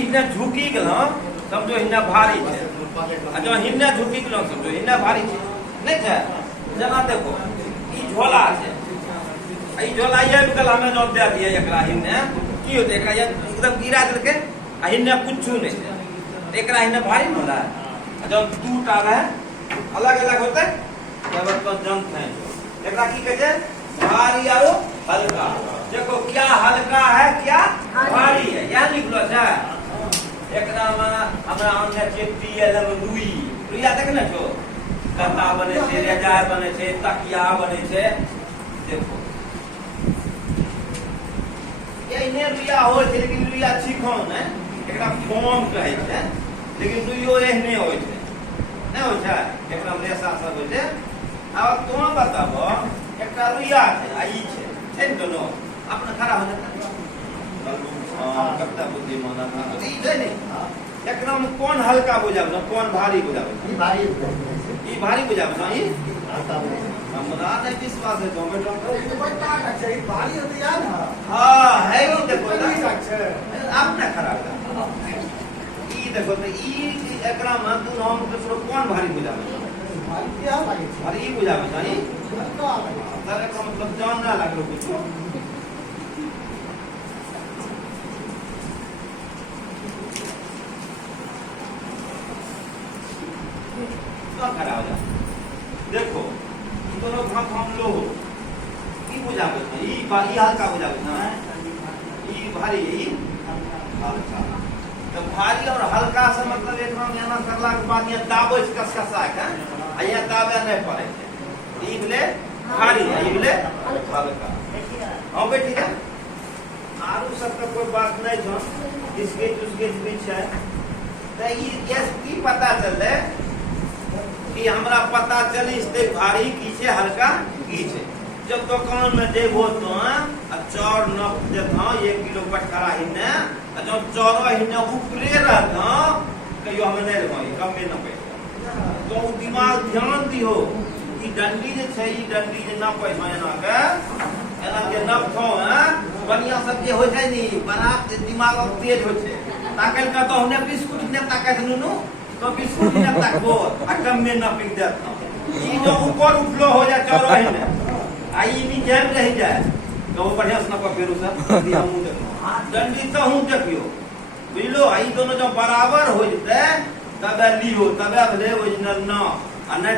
हिन्ने झुकी गेलौं समझो हिन्ने भारी छै आ जो हिन्ने झुकी गेलौं समझो हिन्ने भारी छै नहीं छै। जना देखो ई झोला छै ई झोला ये निकल हमें जो दे दिए एकरा हिन्ने की होते एकरा एकदम गिरा देलके आ हिन्ने कुछू नहीं छै एकरा हिन्ने भारी न होला जब टूट आवे अलग अलग होते तब तो जंप है एकरा की कहै छै भारी और हल्का। देखो क्या हल्का है क्या भारी है यह निकलो छै एकरा में हमरा अन्य चेपी एलम रुइया देख न छो कता बने छै रेजाय बने छै तकिया बने छै। देखो ये ने रुइया होय छै लेकिन रुइया छिखो ने एकरा फोम कहै छै लेकिन रुइयो एहने होय छै नहीं होय छै एकरा में रेशा सब होय छै। अब तुम बताबो एकटा रुइया छै आ ई छै न दोनों अपना खड़ा हो जाता कत्ता बुद्धिमान ई छै ने एकरा में कौन हल्का बुझाबे कौन भारी बुझाबे ई भारी बुझाबे ना ई हमरा नहीं विश्वास है तो बेटा बता छै भारी होते यार हां है ई देखो अपना खड़ा ई देखो तो ई एकरा में दोनों हम कौन भारी बुझाबे भारी क्या लागे छै भारी ई बुझाबे ना ई हल्का लागे तारे का मतलब जान ना लागलो कुछ खड़ा हो जा। देखो दोनों हम लो ई बुझाबे ई हल्का बुझाबे ना ई भारी ई हल्का तो भारी और हल्का से मतलब एक हम एना करला के बाद ये दाबे कसकसा के आ ये दाबे नहीं पड़े छै ई भेले भारी ई भेले हल्का हां बेटी है आरू सब का कोई बात नहीं छ इसके बीच है तो ये की पता चले कि हमरा पता चली इससे भारी की छै हल्का की छै। जब दुकान में जेबो तो चौर नप देता 1 किलो बटखरा हिन्ने जब चौरो हिन्ने ऊपरे रहता कहियो हमें नहीं लेबो कमे न पैसा तो दिमाग ध्यान दियो ई डंडी जे छै ई डंडी जे न पैसा एना के नपथो बढ़िया सब जे होय छै नी बड़ा दिमाग तेज होय छै ताकल का तो हमने बिस्कुट ने ताकत नुनु तो बिस्कुट ने ताकबो आ कम में न पिक देता ई जो ऊपर उठलो हो जाए चौरो हिन्ने आई नीचे में रह जाए तो वो बढ़िया से न पेरू से दिया मुंह देखो डंडी तो हूं देखियो बुझलो आई दोनों जब बराबर हो जते तबे लियो तबे भले ओरिजिनल न आ नहीं